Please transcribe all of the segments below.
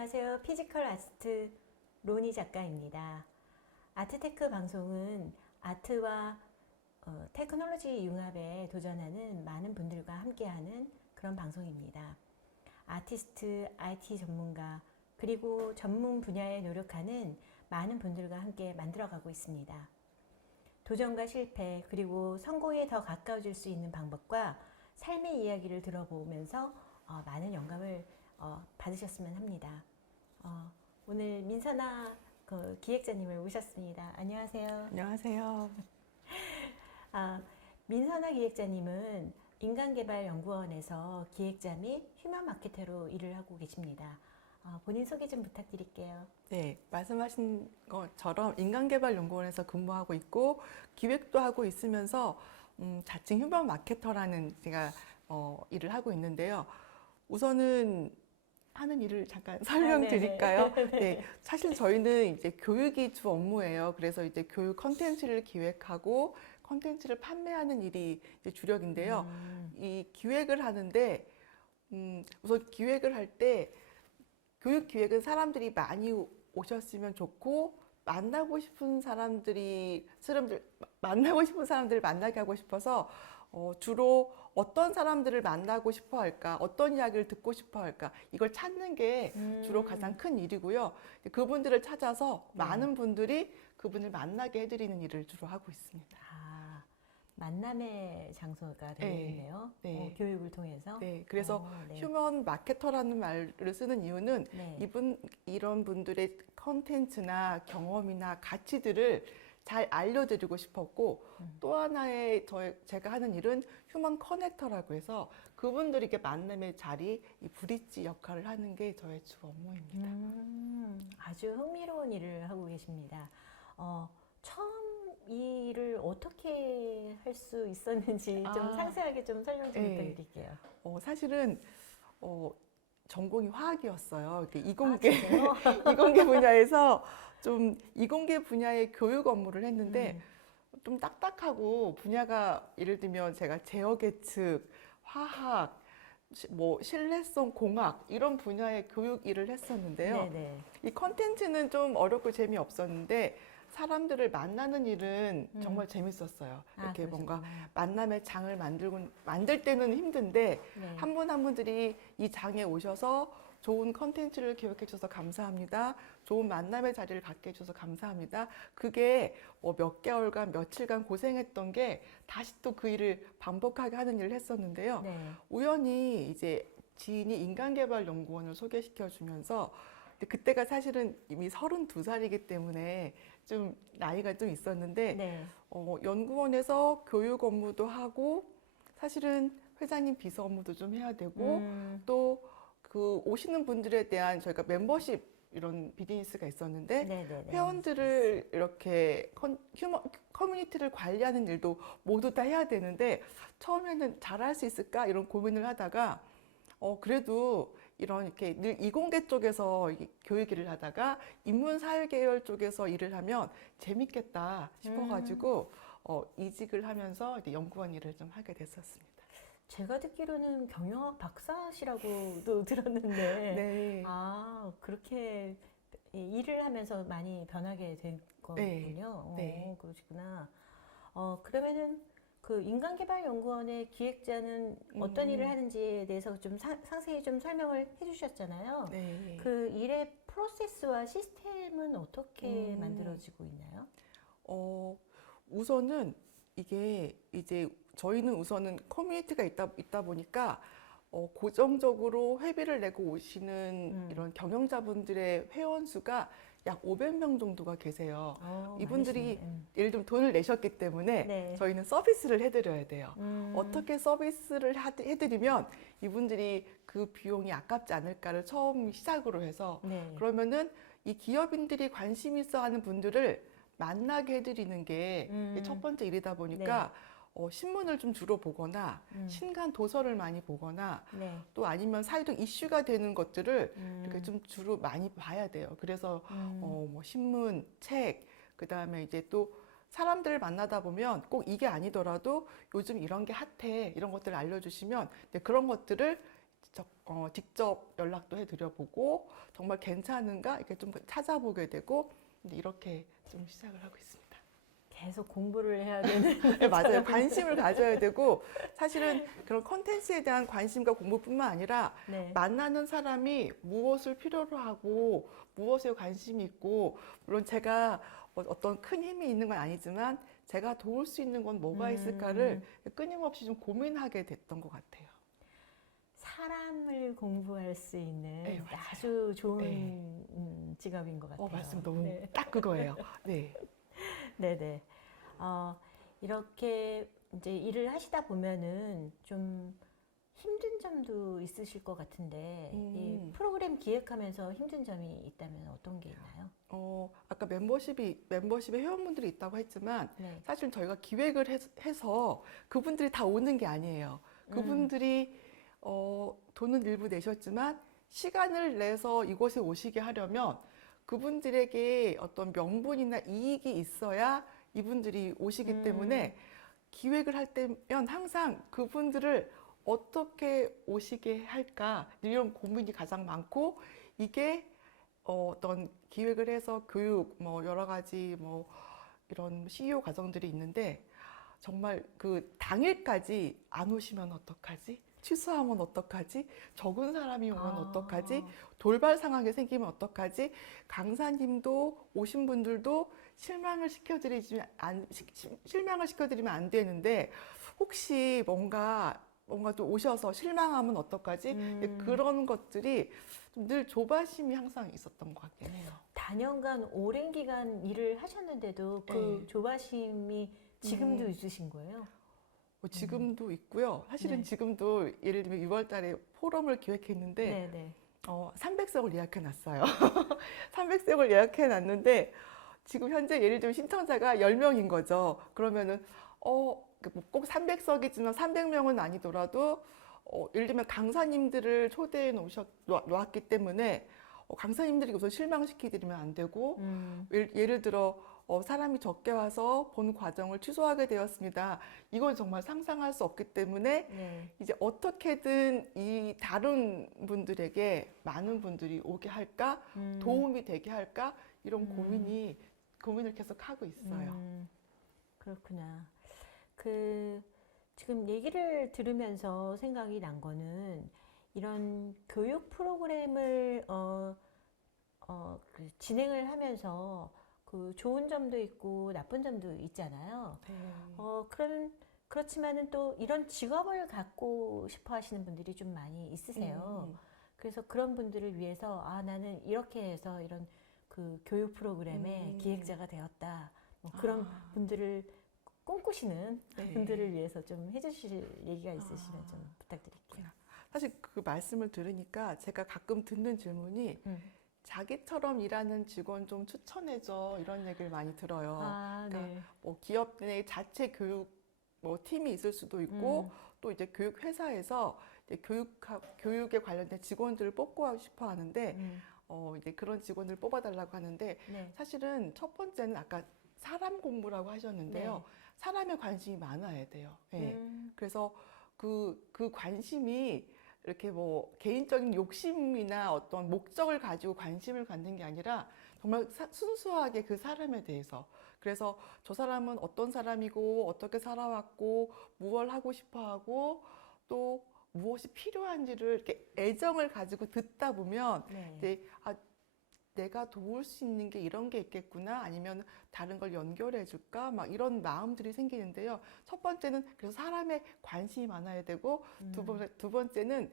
안녕하세요. 피지컬 아티스트 로니 작가입니다. 아트테크 방송은 아트와 테크놀로지 융합에 도전하는 많은 분들과 함께하는 그런 방송입니다. 아티스트, IT 전문가, 그리고 전문 분야에 노력하는 많은 분들과 함께 만들어가고 있습니다. 도전과 실패, 그리고 성공에 더 가까워질 수 있는 방법과 삶의 이야기를 들어보면서 많은 영감을 받으셨으면 합니다. 오늘 민선아 기획자님을 모셨습니다. 안녕하세요. 안녕하세요. 민선아 기획자님은 인간개발연구원에서 기획자 및 휴먼 마케터로 일을 하고 계십니다. 본인 소개 좀 부탁드릴게요. 네, 말씀하신 것처럼 인간개발연구원에서 근무하고 있고 기획도 하고 있으면서 자칭 휴먼 마케터라는 제가 일을 하고 있는데요. 우선은 하는 일을 잠깐 설명드릴까요? 네, 사실 저희는 이제 교육이 주 업무예요. 그래서 이제 교육 컨텐츠를 기획하고 컨텐츠를 판매하는 일이 이제 주력인데요. 이 기획을 하는데 우선 기획을 할 때 교육 기획은 사람들이 많이 오셨으면 좋고 만나고 싶은 사람들을 만나게 하고 싶어서 주로 어떤 사람들을 만나고 싶어 할까, 어떤 이야기를 듣고 싶어 할까, 이걸 찾는 게 주로 가장 큰 일이고요. 그분들을 찾아서 많은 분들이 그분을 만나게 해드리는 일을 주로 하고 있습니다. 만남의 장소가 되겠네요. 네. 교육을 통해서. 네, 그래서 휴먼 마케터라는 말을 쓰는 이유는 이런 분들의 컨텐츠나 경험이나 가치들을 잘 알려드리고 싶었고 또 하나의 제가 하는 일은 휴먼 커넥터라고 해서 그분들에게 만남의 자리, 이 브릿지 역할을 하는 게 저의 주 업무입니다. 아주 흥미로운 일을 하고 계십니다. 처음 이 일을 어떻게 할 수 있었는지 좀 상세하게 좀 설명 좀 부탁드릴게요. 사실은 전공이 화학이었어요. 이공계 분야에서 좀 이공계 분야의 교육 업무를 했는데 좀 딱딱하고 분야가 예를 들면 제가 제어 계측, 화학, 신뢰성 공학 이런 분야의 교육 일을 했었는데요. 이 컨텐츠는 좀 어렵고 재미없었는데 사람들을 만나는 일은 정말 재밌었어요. 이렇게 뭔가 만남의 장을 만들 때는 힘든데 한 분 한 분들이 이 장에 오셔서 좋은 컨텐츠를 기획해 주셔서 감사합니다. 좋은 만남의 자리를 갖게 해주셔서 감사합니다. 그게 몇 개월간, 며칠간 고생했던 게 다시 또 그 일을 반복하게 하는 일을 했었는데요. 우연히 이제 지인이 인간개발연구원을 소개시켜 주면서 그때가 사실은 이미 32살이기 때문에 좀 나이가 좀 있었는데 연구원에서 교육 업무도 하고 사실은 회장님 비서 업무도 좀 해야 되고 또 그 오시는 분들에 대한 저희가 멤버십 이런 비즈니스가 있었는데 회원들을 이렇게 커뮤니티를 관리하는 일도 모두 다 해야 되는데 처음에는 잘할 수 있을까 이런 고민을 하다가 그래도 이렇게 늘 이공계 쪽에서 교육 일을 하다가 인문사회 계열 쪽에서 일을 하면 재밌겠다 싶어가지고 이직을 하면서 이제 연구원 일을 좀 하게 됐었습니다. 제가 듣기로는 경영학 박사시라고도 들었는데 그렇게 일을 하면서 많이 변하게 된 거군요. 그러시구나. 그러면은 그 인간개발연구원의 기획자는 어떤 일을 하는지에 대해서 좀 상세히 좀 설명을 해주셨잖아요. 그 일의 프로세스와 시스템은 어떻게 만들어지고 있나요? 우선은 이게 이제 저희는 우선은 커뮤니티가 있다 보니까 고정적으로 회비를 내고 오시는 이런 경영자분들의 회원 수가 약 500명 정도가 계세요. 이분들이 예를 들면 돈을 내셨기 때문에 저희는 서비스를 해드려야 돼요. 어떻게 서비스를 해드리면 이분들이 그 비용이 아깝지 않을까를 처음 시작으로 해서 그러면은 이 기업인들이 관심 있어 하는 분들을 만나게 해드리는 게 첫 번째 일이다 보니까 신문을 좀 주로 보거나 신간 도서를 많이 보거나 또 아니면 사회적 이슈가 되는 것들을 이렇게 좀 주로 많이 봐야 돼요. 그래서 신문, 책, 그다음에 이제 또 사람들을 만나다 보면 꼭 이게 아니더라도 요즘 이런 게 핫해 이런 것들을 알려주시면 그런 것들을 직접 연락도 해드려보고 정말 괜찮은가 이렇게 좀 찾아보게 되고 이렇게 좀 시작을 하고 있습니다. 계속 공부를 해야 되는. 네, 맞아요. 관심을 가져야 되고 사실은 그런 컨텐츠에 대한 관심과 공부뿐만 아니라 네. 만나는 사람이 무엇을 필요로 하고 무엇에 관심이 있고 물론 제가 어떤 큰 힘이 있는 건 아니지만 제가 도울 수 있는 건 뭐가 있을까를 끊임없이 좀 고민하게 됐던 것 같아요. 사람을 공부할 수 있는 네, 맞아요. 아주 좋은 네. 직업인 것 같아요. 말씀 너무 네. 딱 그거예요. 네. 네네. 이렇게 이제 일을 하시다 보면은 좀 힘든 점도 있으실 것 같은데 이 프로그램 기획하면서 힘든 점이 있다면 어떤 게 있나요? 아까 멤버십에 회원분들이 있다고 했지만 네. 사실 저희가 기획을 해서 그분들이 다 오는 게 아니에요. 그분들이 돈은 일부 내셨지만 시간을 내서 이곳에 오시게 하려면 그분들에게 어떤 명분이나 이익이 있어야 이분들이 오시기 때문에 기획을 할 때면 항상 그분들을 어떻게 오시게 할까 이런 고민이 가장 많고 이게 어떤 기획을 해서 교육 뭐 여러 가지 뭐 이런 CEO 과정들이 있는데 정말 그 당일까지 안 오시면 어떡하지? 취소하면 어떡하지? 적은 사람이 오면 어떡하지? 돌발 상황이 생기면 어떡하지? 강사님도 오신 분들도 실망을 시켜드리면 안 되는데 혹시 뭔가 또 오셔서 실망하면 어떡하지? 그런 것들이 늘 조바심이 항상 있었던 것 같긴 해요. 다년간 오랜 기간 일을 하셨는데도 그 네. 조바심이 지금도 있으신 거예요? 지금도 있고요. 사실은 네. 지금도 예를 들면 6월 달에 포럼을 기획했는데 네, 네. 300석을 예약해 놨어요. 300석을 예약해 놨는데 지금 현재 예를 들면 신청자가 10명인 거죠. 그러면은 꼭 300석이지만 300명은 아니더라도 예를 들면 강사님들을 초대해 놓았기 때문에 강사님들이 우선 실망시키드리면 안 되고 예를 들어 사람이 적게 와서 본 과정을 취소하게 되었습니다. 이건 정말 상상할 수 없기 때문에 네. 이제 어떻게든 이 다른 분들에게 많은 분들이 오게 할까, 도움이 되게 할까 이런 고민을 계속 하고 있어요. 그렇구나. 지금 얘기를 들으면서 생각이 난 거는 이런 교육 프로그램을 진행을 하면서 그 좋은 점도 있고 나쁜 점도 있잖아요. 그렇지만은 또 이런 직업을 갖고 싶어 하시는 분들이 좀 많이 있으세요. 그래서 그런 분들을 위해서 나는 이렇게 해서 이런 그 교육 프로그램의 기획자가 되었다. 뭐 그런 분들을 꿈꾸시는 분들을 위해서 좀 해주실 얘기가 있으시면 좀 부탁드릴게요. 사실 그 말씀을 들으니까 제가 가끔 듣는 질문이 자기처럼 일하는 직원 좀 추천해줘 이런 얘기를 많이 들어요. 그러니까 뭐 기업 내 자체 교육 뭐 팀이 있을 수도 있고 또 이제 교육 회사에서 이제 교육에 관련된 직원들을 뽑고 싶어 하는데 이제 그런 직원을 뽑아달라고 하는데 사실은 첫 번째는 아까 사람 공부라고 하셨는데요. 사람에 관심이 많아야 돼요. 그래서 그 관심이 이렇게 뭐 개인적인 욕심이나 어떤 목적을 가지고 관심을 갖는 게 아니라 정말 순수하게 그 사람에 대해서 그래서 저 사람은 어떤 사람이고 어떻게 살아왔고 무엇을 하고 싶어 하고 또 무엇이 필요한지를 이렇게 애정을 가지고 듣다 보면 이제 내가 도울 수 있는 게 이런 게 있겠구나 아니면 다른 걸 연결해 줄까 막 이런 마음들이 생기는데요. 첫 번째는 그래서 사람에 관심이 많아야 되고 두 번째는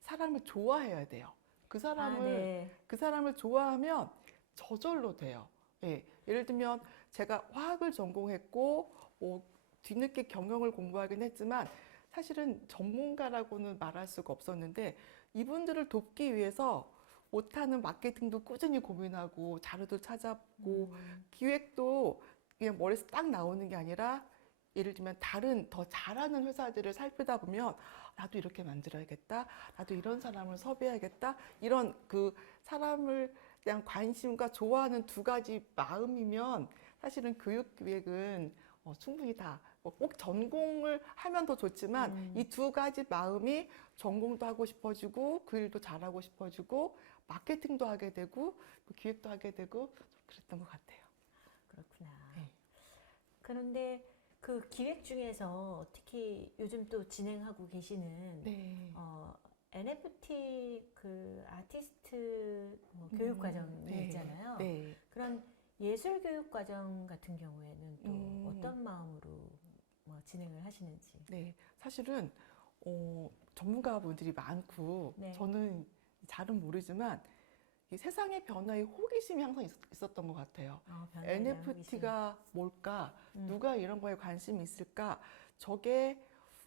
사람을 좋아해야 돼요. 그 사람을 좋아하면 저절로 돼요. 예를 들면 제가 화학을 전공했고 뒤늦게 경영을 공부하긴 했지만 사실은 전문가라고는 말할 수가 없었는데 이분들을 돕기 위해서 못하는 마케팅도 꾸준히 고민하고 자료도 찾아보고 기획도 그냥 머리에서 딱 나오는 게 아니라 예를 들면 다른 더 잘하는 회사들을 살피다 보면 나도 이렇게 만들어야겠다. 나도 이런 사람을 섭외해야겠다. 이런 그 사람을 대한 관심과 좋아하는 두 가지 마음이면 사실은 교육 기획은 충분히 다 꼭 전공을 하면 더 좋지만 이 두 가지 마음이 전공도 하고 싶어지고 그 일도 잘하고 싶어지고 마케팅도 하게 되고 기획도 하게 되고 그랬던 것 같아요. 그렇구나. 네. 그런데 그 기획 중에서 특히 요즘 또 진행하고 계시는 네. NFT 그 아티스트 뭐 교육 과정이 네. 있잖아요. 네. 그런 예술 교육 과정 같은 경우에는 또 음. 어떤 마음으로 뭐 진행을 하시는지. 네, 사실은 전문가분들이 많고 네. 저는 잘은 모르지만 이 세상의 변화에 호기심이 항상 있었던 것 같아요. 변화에 대한 NFT가 뭘까? 호기심. 누가 이런 거에 관심이 있을까? 저게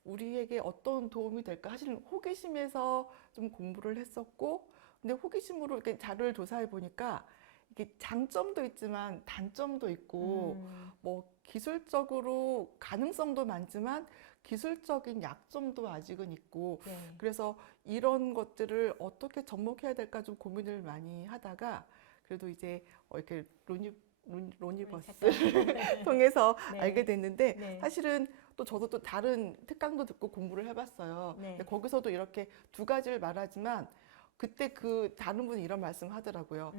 우리에게 어떤 도움이 될까? 사실은 호기심에서 좀 공부를 했었고, 근데 호기심으로 이렇게 자료를 조사해 보니까 이게 장점도 있지만 단점도 있고, 뭐 기술적으로 가능성도 많지만 기술적인 약점도 아직은 있고, 네. 그래서 이런 것들을 어떻게 접목해야 될까 좀 고민을 많이 하다가 그래도 이제 이렇게 로니버스를 통해서 네. 알게 됐는데 네. 사실은 또 저도 또 다른 특강도 듣고 공부를 해봤어요. 네. 근데 거기서도 이렇게 두 가지를 말하지만 그때 그 다른 분이 이런 말씀 하더라고요.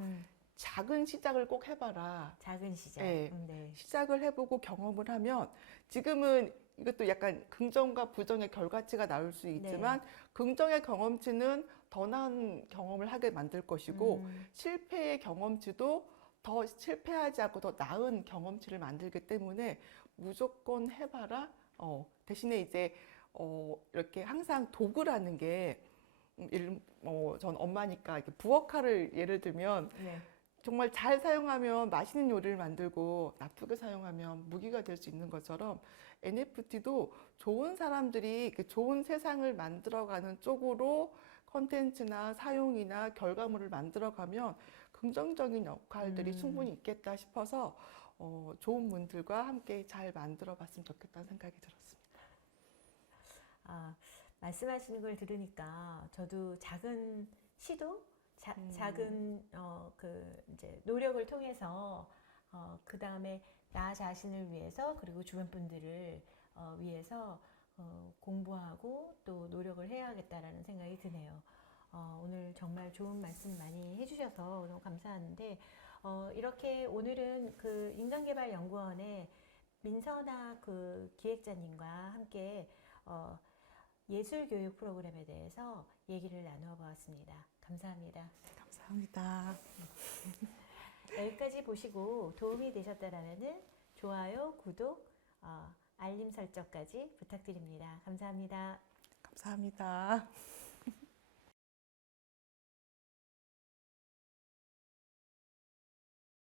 작은 시작을 꼭 해봐라. 작은 시작. 네. 네. 시작을 해보고 경험을 하면 지금은 이것도 약간 긍정과 부정의 결과치가 나올 수 있지만 긍정의 경험치는 더 나은 경험을 하게 만들 것이고 실패의 경험치도 더 실패하지 않고 더 나은 경험치를 만들기 때문에 무조건 해봐라. 대신에 이제 이렇게 항상 도구라는 게 전 엄마니까 이렇게 부엌칼을 예를 들면 네. 정말 잘 사용하면 맛있는 요리를 만들고 나쁘게 사용하면 무기가 될 수 있는 것처럼 NFT도 좋은 사람들이 좋은 세상을 만들어가는 쪽으로 컨텐츠나 사용이나 결과물을 만들어가면 긍정적인 역할들이 충분히 있겠다 싶어서 좋은 분들과 함께 잘 만들어 봤으면 좋겠다는 생각이 들었습니다. 말씀하시는 걸 들으니까 저도 작은 시도, 작은 그 이제 노력을 통해서 그 다음에 나 자신을 위해서 그리고 주변 분들을 위해서 공부하고 또 노력을 해야겠다라는 생각이 드네요. 오늘 정말 좋은 말씀 많이 해주셔서 너무 감사한데 이렇게 오늘은 그 인간개발연구원의 민선아 그 기획자님과 함께 예술교육 프로그램에 대해서 얘기를 나누어 보았습니다. 감사합니다. 감사합니다. 여기까지 보시고 도움이 되셨다라면 좋아요, 구독, 알림 설정까지 부탁드립니다. 감사합니다. 감사합니다.